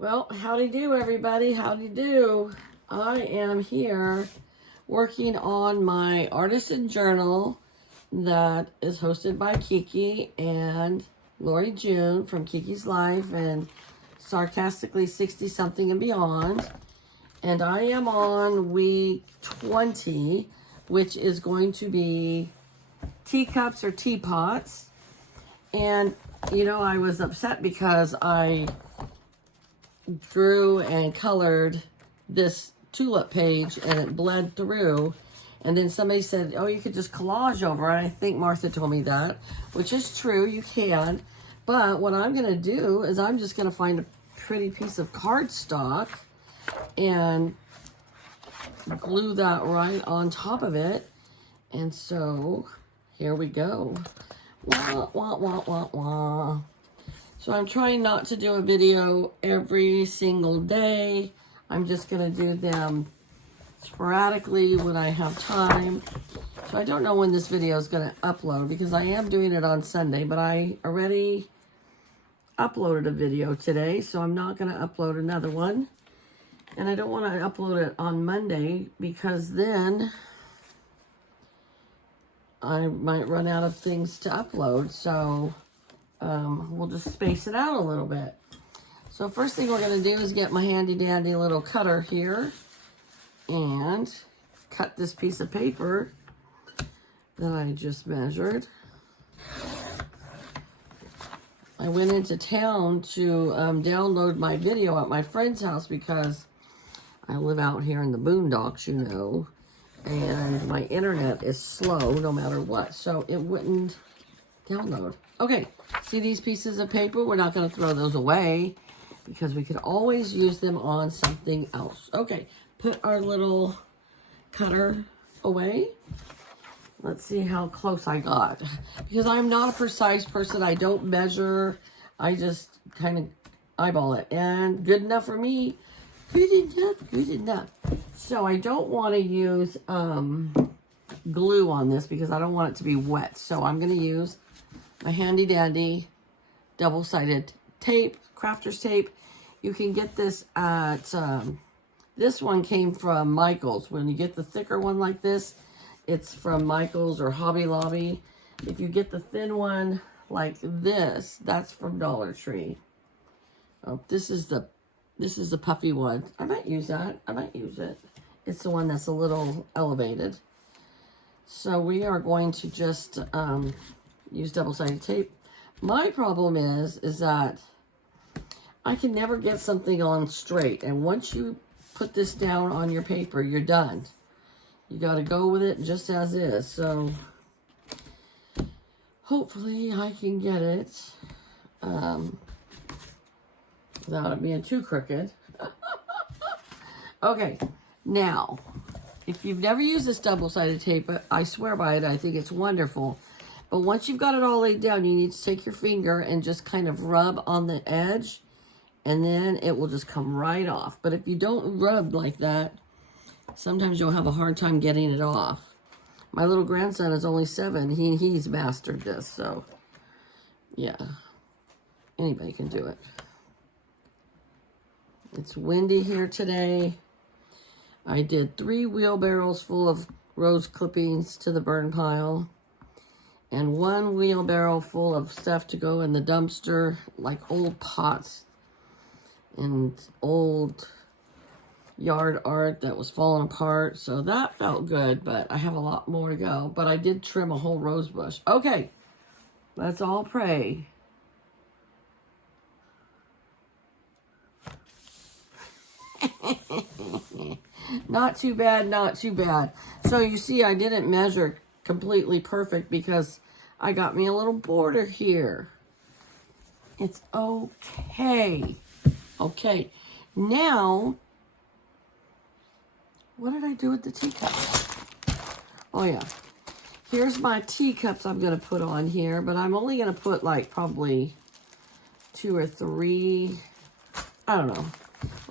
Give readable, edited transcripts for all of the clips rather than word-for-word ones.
Well, howdy do, everybody. Howdy do. I am here working on my artisan journal that is hosted by Kiki and Lori June from Kiki's Life and Sarcastically 60 Something and Beyond. And I am on week 20, which is going to be teacups or teapots. And, you know, I was upset because I drew and colored this tulip page and it bled through, and then somebody said, oh, you could just collage over it. I think Martha told me that, which is true, you can. But what I'm gonna do is I'm just gonna find a pretty piece of cardstock and glue that right on top of it. And so here we go. Wah, wah, wah, wah, wah. So I'm trying not to do a video every single day. I'm just going to do them sporadically when I have time. So I don't know when this video is going to upload because I am doing it on Sunday, but I already uploaded a video today, so I'm not going to upload another one. And I don't want to upload it on Monday because then I might run out of things to upload. So we'll just space it out a little bit. So first thing we're going to do is get my handy dandy little cutter here and cut this piece of paper that I just measured. I went into town to download my video at my friend's house because I live out here in the boondocks, you know, and my internet is slow no matter what, so it wouldn't download. Okay, see these pieces of paper? We're not going to throw those away because we could always use them on something else. Okay, put our little cutter away. Let's see how close I got. Because I'm not a precise person. I don't measure. I just kind of eyeball it. And good enough for me. Good enough, good enough. So I don't want to use glue on this because I don't want it to be wet. So I'm going to use my handy dandy double-sided tape, crafter's tape. You can get this at, this one came from Michael's. When you get the thicker one like this, it's from Michael's or Hobby Lobby. If you get the thin one like this, that's from Dollar Tree. Oh, this is the puffy one. I might use that. I might use it. It's the one that's a little elevated. So we are going to just use double-sided tape. My problem is that I can never get something on straight. And once you put this down on your paper, you're done. You got to go with it just as is. So hopefully I can get it without it being too crooked. Okay, now, if you've never used this double-sided tape, I swear by it, I think it's wonderful. But once you've got it all laid down, you need to take your finger and just kind of rub on the edge, and then it will just come right off. But if you don't rub like that, sometimes you'll have a hard time getting it off. My little grandson is only 7. He's mastered this, so yeah, anybody can do it. It's windy here today. I did 3 wheelbarrows full of rose clippings to the burn pile and 1 wheelbarrow full of stuff to go in the dumpster, like old pots and old yard art that was falling apart. So that felt good, but I have a lot more to go. But I did trim a whole rose bush. Okay, let's all pray. Not too bad, not too bad. So you see, I didn't measure completely perfect because I got me a little border here. It's okay. Okay, now, what did I do with the teacups? Oh yeah, here's my teacups I'm going to put on here, but I'm only going to put like probably 2 or 3, I don't know.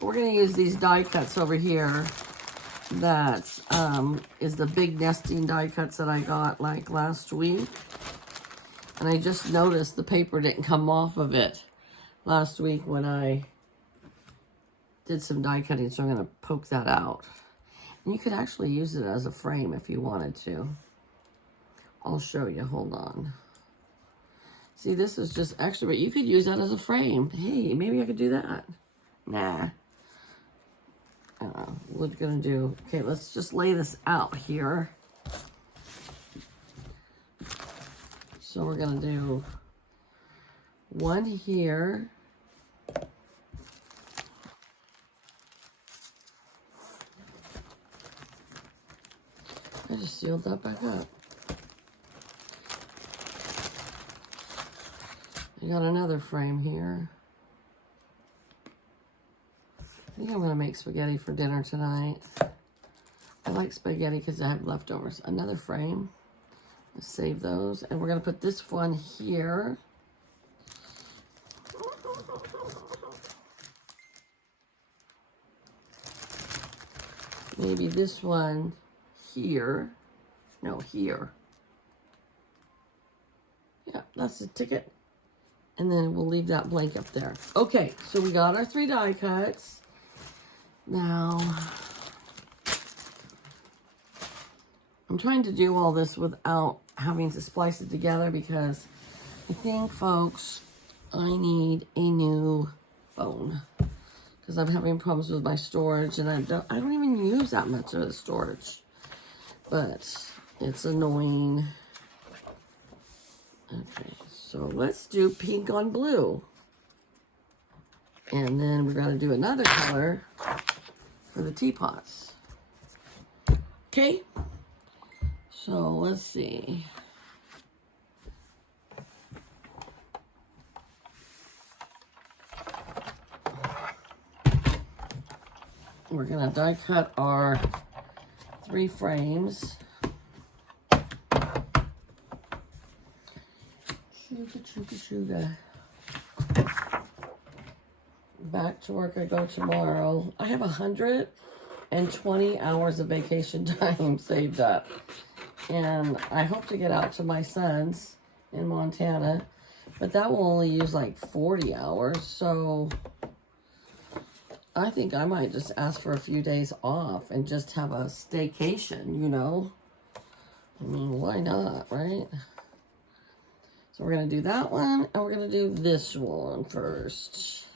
We're going to use these die cuts over here. That is the big nesting die cuts that I got like last week. And I just noticed the paper didn't come off of it last week when I did some die cutting, so I'm going to poke that out. And you could actually use it as a frame if you wanted to. I'll show you. Hold on. See, this is just extra, but you could use that as a frame. Hey, maybe I could do that. Nah. We're going to do... Okay, let's just lay this out here. So we're going to do one here. I just sealed that back up. I got another frame here. I think I'm going to make spaghetti for dinner tonight. I like spaghetti because I have leftovers. Another frame. Let's save those. And we're going to put this one here. Maybe this one here. No, here. Yeah, that's the ticket. And then we'll leave that blank up there. Okay, so we got our 3 die cuts. Now, I'm trying to do all this without having to splice it together because I think, folks, I need a new phone because I'm having problems with my storage, and I don't even use that much of the storage, but it's annoying. Okay, so let's do pink on blue, and then we're going to do another color for the teapots. Okay, so let's see. We're gonna die cut our 3 frames. Sugar. Back to work I go tomorrow. I have 120 hours of vacation time saved up. And I hope to get out to my son's in Montana, but that will only use like 40 hours. So I think I might just ask for a few days off and just have a staycation, you know? I mean, why not, right? So we're going to do that one, and we're going to do this one first.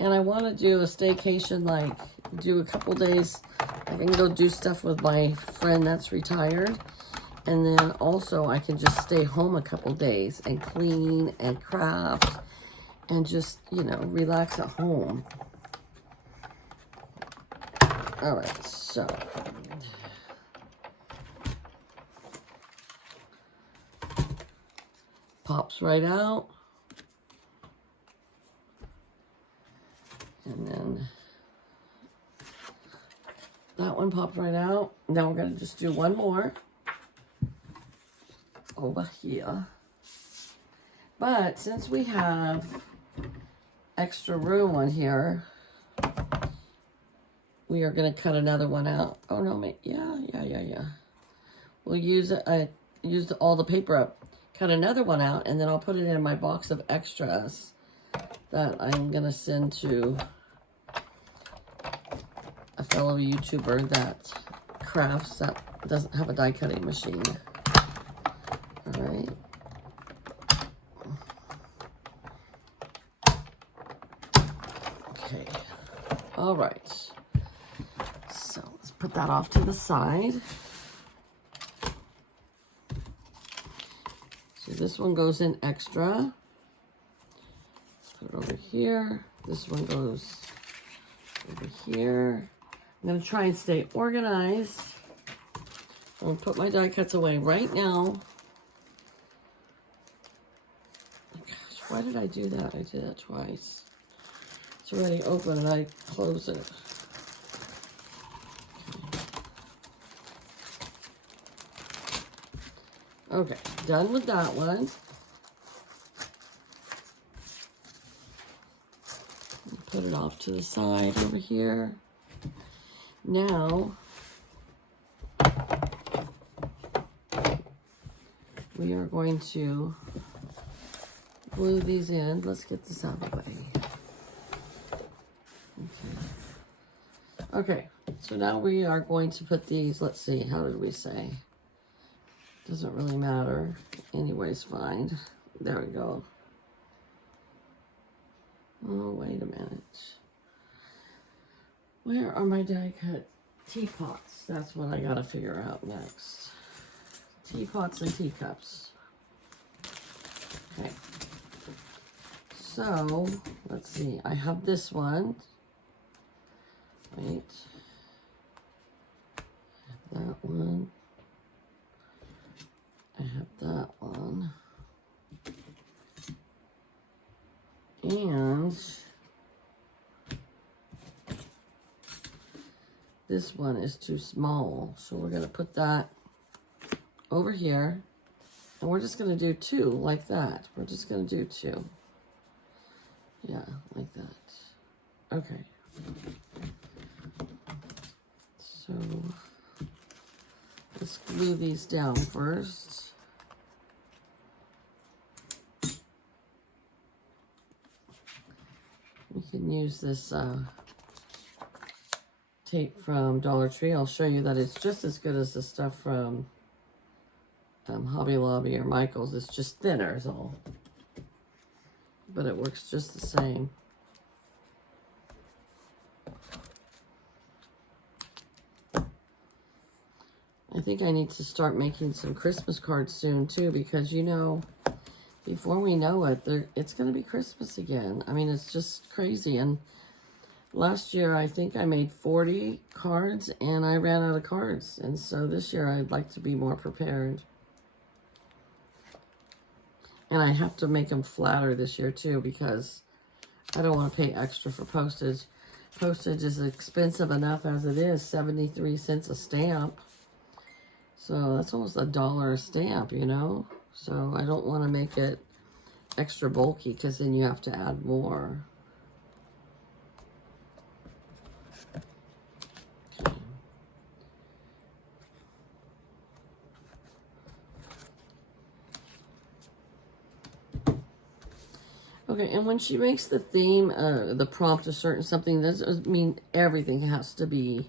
And I want to do a staycation, like do a couple days. I can go do stuff with my friend that's retired. And then also I can just stay home a couple days and clean and craft and just, you know, relax at home. All right, so pops right out. And then that one popped right out. Now we're going to just do one more over here. But since we have extra room on here, we are going to cut another one out. Oh, no, yeah. We'll use it. I used all the paper up. Cut another one out, and then I'll put it in my box of extras that I'm going to send to a fellow YouTuber that crafts, that doesn't have a die cutting machine. All right. Okay. All right. So let's put that off to the side. So this one goes in extra. Put it over here. This one goes over here. I'm going to try and stay organized. I'm going to put my die cuts away right now. Oh gosh, why did I do that? I did that twice. It's already open and I close it. Okay, done with that one. Put it off to the side over here. Now, we are going to glue these in. Let's get this out of the way. Okay, so now we are going to put these, let's see, how did we say? Doesn't really matter. Anyways, fine. There we go. Oh, wait a minute. Where are my die cut teapots? That's what I gotta figure out next. Teapots and teacups. Okay. So, let's see. I have this one. Wait. I have that one. I have that one. And this one is too small. So we're going to put that over here. And we're just going to do two like that. We're just going to do two. Yeah, like that. Okay. So let's glue these down first. We can use this tape from Dollar Tree. I'll show you that it's just as good as the stuff from Hobby Lobby or Michael's. It's just thinner is all. But it works just the same. I think I need to start making some Christmas cards soon too, because you know, before we know it, it's going to be Christmas again. I mean, it's just crazy. And last year, I think I made 40 cards and I ran out of cards. And so this year, I'd like to be more prepared. And I have to make them flatter this year too, because I don't want to pay extra for postage. Postage is expensive enough as it is, 73 cents a stamp. So that's almost $1 a stamp, you know? So I don't want to make it extra bulky, because then you have to add more. Okay, and when she makes the theme, the prompt a certain something, that doesn't mean everything has to be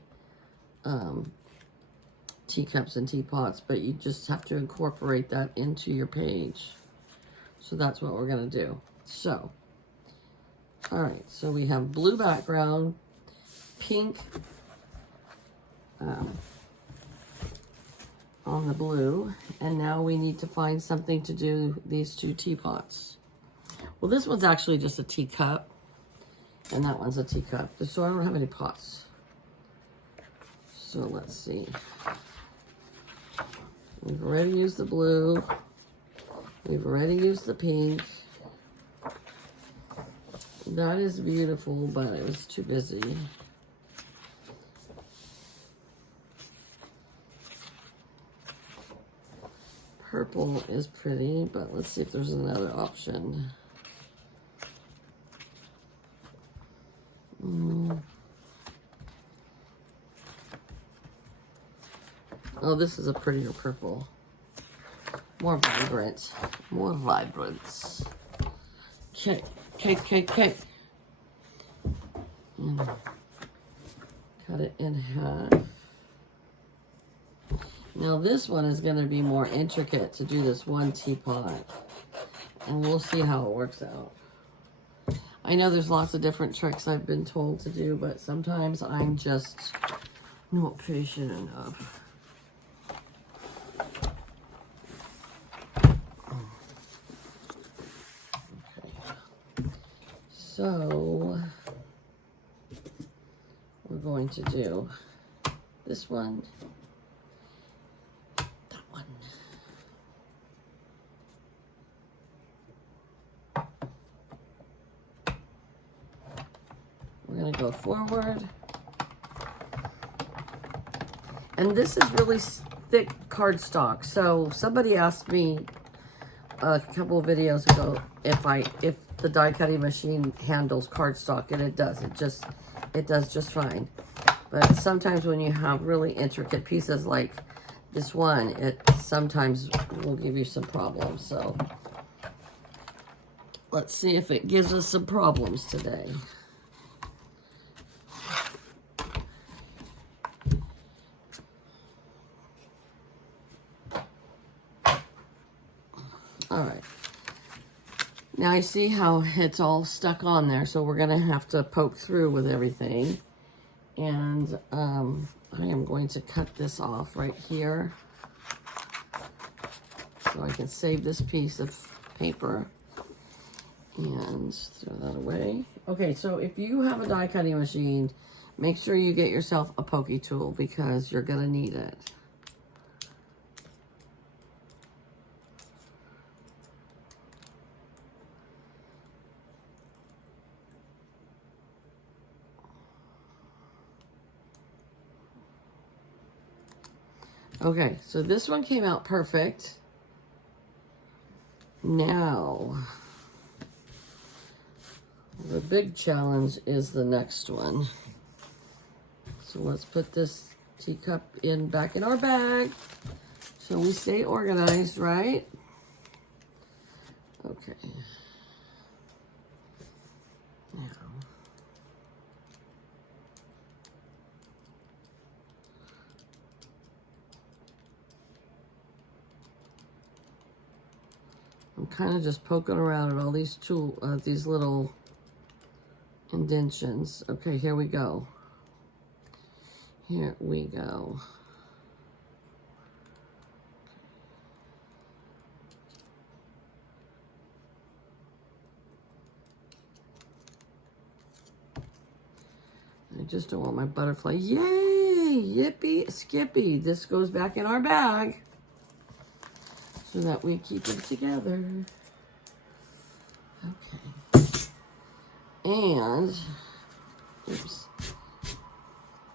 teacups and teapots, but you just have to incorporate that into your page. So that's what we're going to do. So, all right, so we have blue background, pink on the blue, and now we need to find something to do these two teapots. Well, this one's actually just a teacup, and that one's a teacup. So I don't have any pots. So let's see. We've already used the blue. We've already used the pink. That is beautiful, but it was too busy. Purple is pretty, but let's see if there's another option. Oh, this is a prettier purple. More vibrant. More vibrance. Okay, okay. Cut it in half. Now this one is going to be more intricate to do this one teapot. And we'll see how it works out. I know there's lots of different tricks I've been told to do, but sometimes I'm just not patient enough. Okay. So we're going to do this one. We're going to go forward. And this is really thick cardstock. So somebody asked me a couple of videos ago if the die cutting machine handles cardstock, and it does. It does just fine. But sometimes when you have really intricate pieces like this one, it sometimes will give you some problems. So Let's see if it gives us some problems today. All right. Now I see how it's all stuck on there, so we're gonna have to poke through with everything. And I am going to cut this off right here so I can save this piece of paper and throw that away. Okay, so if you have a die cutting machine, make sure you get yourself a pokey tool because you're gonna need it. Okay, so this one came out perfect. Now, the big challenge is the next one. So let's put this teacup back in our bag so we stay organized, right? Okay. Now, I'm kind of just poking around at all these these little indentions. Okay, here we go. Here we go. I just don't want my butterfly. Yay! Yippee! Skippy! This goes back in our bag so that we keep it together. Okay. And, oops.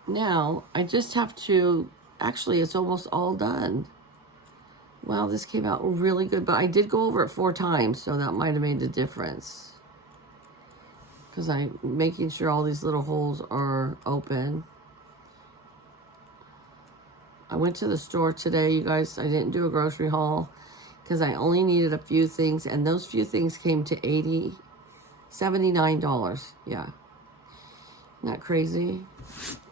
Now, I just have to, actually, it's almost all done. Wow, this came out really good, but I did go over it 4 times, so that might have made a difference. Because I'm making sure all these little holes are open. I went to the store today, you guys. I didn't do a grocery haul because I only needed a few things, and those few things came to $79. Yeah. Isn't that crazy?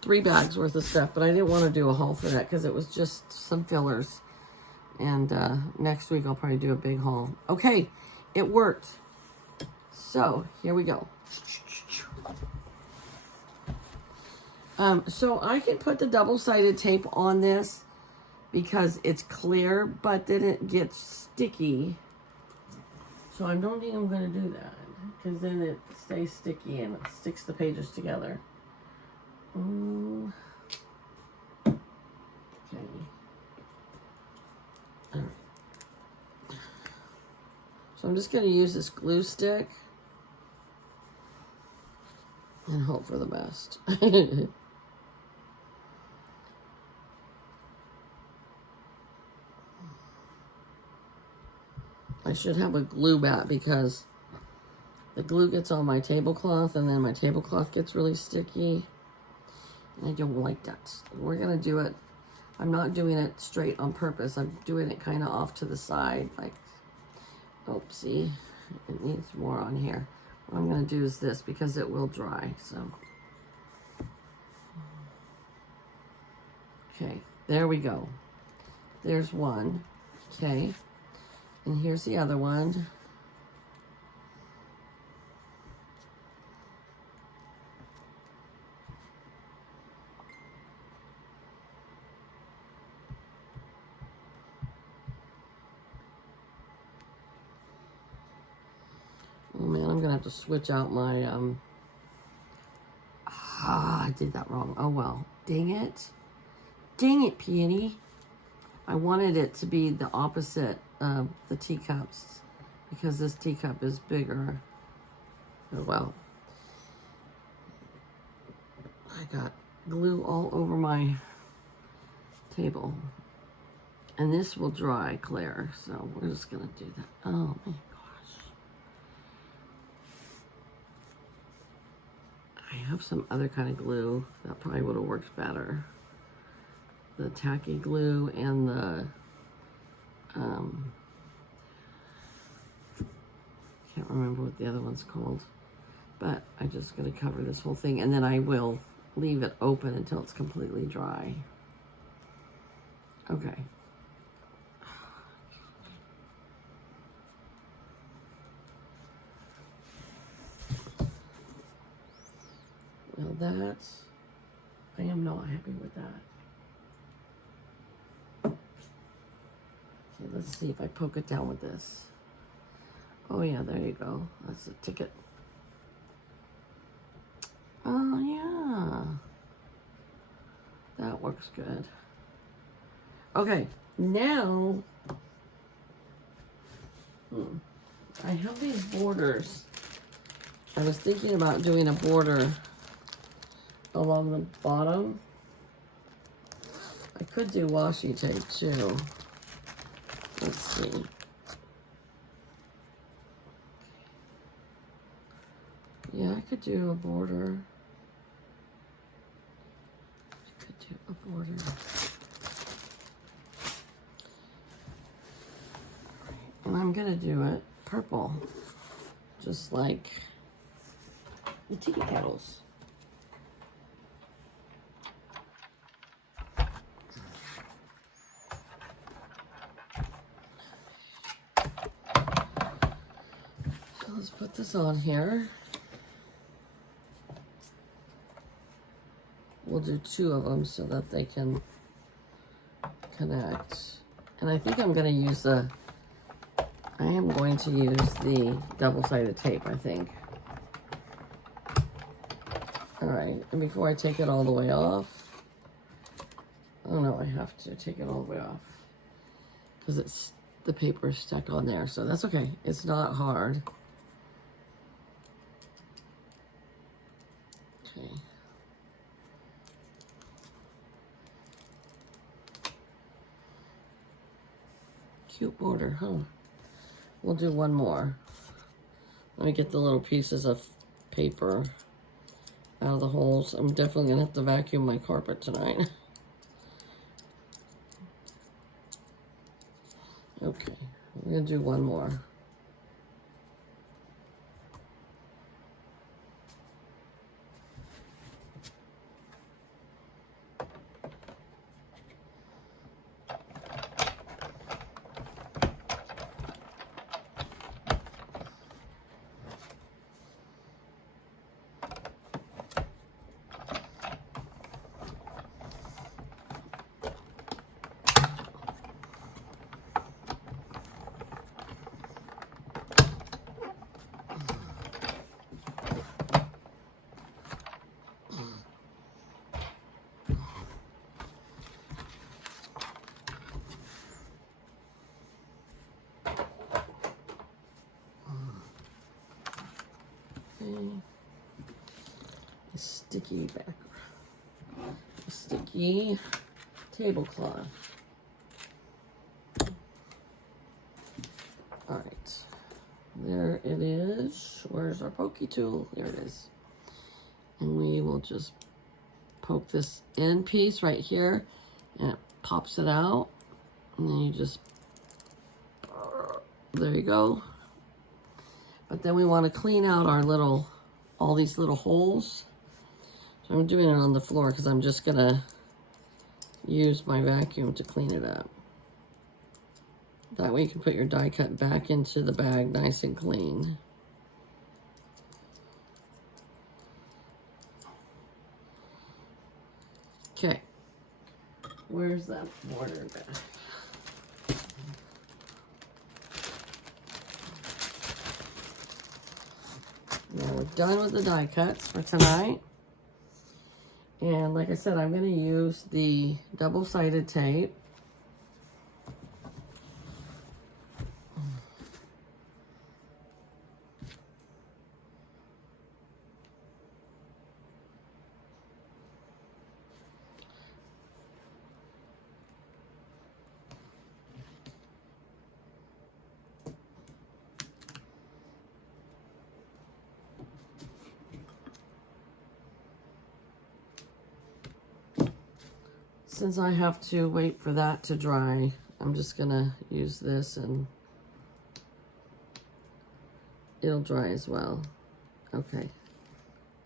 3 bags worth of stuff, but I didn't want to do a haul for that because it was just some fillers. And next week I'll probably do a big haul. Okay, it worked. So here we go. So I can put the double-sided tape on this because it's clear, but then it gets sticky. So I don't think I'm going to do that because then it stays sticky and it sticks the pages together. Okay. All right. So I'm just going to use this glue stick and hope for the best. I should have a glue bat because the glue gets on my tablecloth and then my tablecloth gets really sticky. And I don't like that. We're going to do it. I'm not doing it straight on purpose. I'm doing it kind of off to the side. Like, oopsie. It needs more on here. What I'm going to do is this because it will dry. So, okay. There we go. There's one. Okay. And here's the other one. Oh man, I'm gonna have to switch out my, I did that wrong. Oh well, dang it. Dang it, Peony. I wanted it to be the opposite of the teacups because this teacup is bigger. Oh well. I got glue all over my table. And this will dry clear, so we're just gonna do that. Oh my gosh. I have some other kind of glue that probably would have worked better. The tacky glue and the, can't remember what the other one's called. But I'm just going to cover this whole thing, and then I will leave it open until it's completely dry. Okay. Well, that's, I am not happy with that. Okay, let's see if I poke it down with this. Oh yeah, there you go. That's the ticket. Oh yeah. That works good. Okay, now I have these borders. I was thinking about doing a border along the bottom. I could do washi tape too. Let's see. Yeah, I could do a border. I could do a border. And I'm gonna do it purple, just like the tea kettles. So let's put this on here. We'll do 2 of them so that they can connect. And I think I'm gonna use I am going to use the double-sided tape, I think. All right, and before I take it all the way off, oh no, I have to take it all the way off because it's the paper is stuck on there, so that's okay. It's not hard. Okay. Cute border, huh? We'll do one more. Let me get the little pieces of paper out of the holes. I'm definitely gonna have to vacuum my carpet tonight. Okay, I'm gonna do one more. Sticky sticky tablecloth. All right, there it is. Where's our pokey tool? There it is. And we will just poke this end piece right here, and it pops it out. And then you just, there you go. But then we want to clean out our all these little holes. So I'm doing it on the floor because I'm just gonna use my vacuum to clean it up. That way you can put your die cut back into the bag nice and clean. Okay, where's that border back? Now we're done with the die cuts for tonight. And like I said, I'm going to use the double-sided tape. Since I have to wait for that to dry, I'm just gonna use this and it'll dry as well. Okay,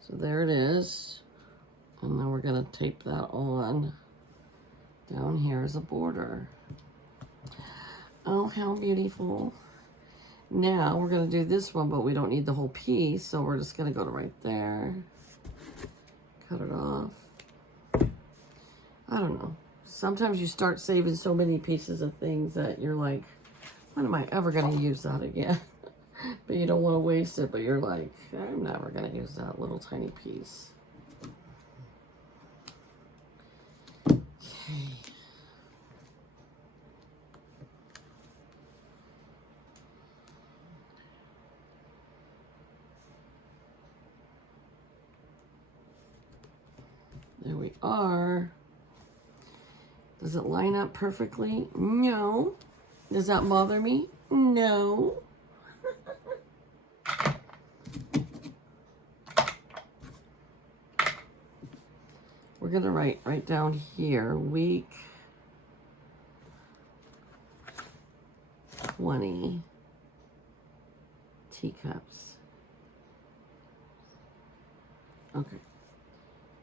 so there it is. And then we're gonna tape that on. Down here is a border. Oh, how beautiful. Now we're gonna do this one, but we don't need the whole piece, so we're just gonna go to right there. Cut it off. I don't know. Sometimes you start saving so many pieces of things that you're like, when am I ever gonna use that again? But you don't want to waste it, but you're like, I'm never gonna use that little tiny piece. Okay. There we are. Does it line up perfectly? No. Does that bother me? No. We're gonna write right down here, week 20 teacups. Okay.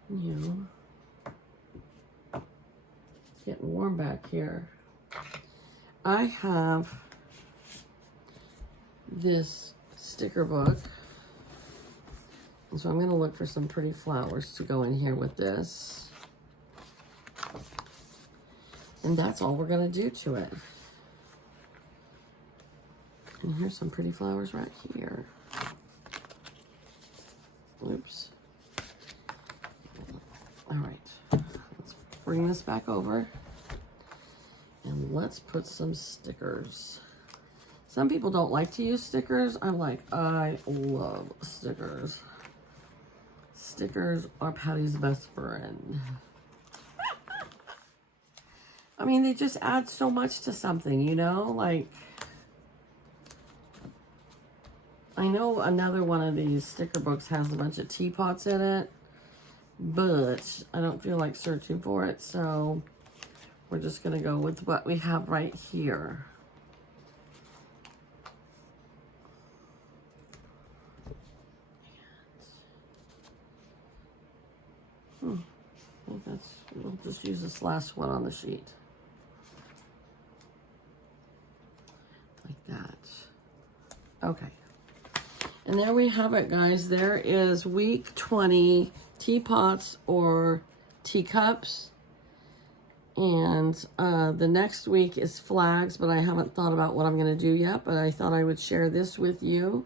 You. It's getting warm back here. I have this sticker book. And so I'm going to look for some pretty flowers to go in here with this. And that's all we're going to do to it. And here's some pretty flowers right here. Oops. All right. Let's bring this back over. And let's put some stickers. Some people don't like to use stickers. I'm like, I love stickers. Stickers are Patty's best friend. I mean, they just add so much to something, you know? Like, I know another one of these sticker books has a bunch of teapots in it, but I don't feel like searching for it, so we're just going to go with what we have right here. I think that's, we'll just use this last one on the sheet. Like that. Okay. And there we have it, guys. There is week 20 teapots or teacups. And the next week is flags, but I haven't thought about what I'm going to do yet, but I thought I would share this with you.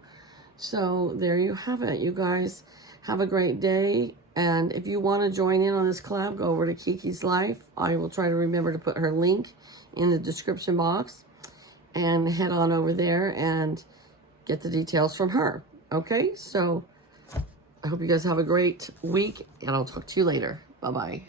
So there you have it. You guys have a great day. And if you want to join in on this collab, go over to Kiki's Life. I will try to remember to put her link in the description box. And head on over there and get the details from her. Okay, so I hope you guys have a great week, and I'll talk to you later. Bye-bye.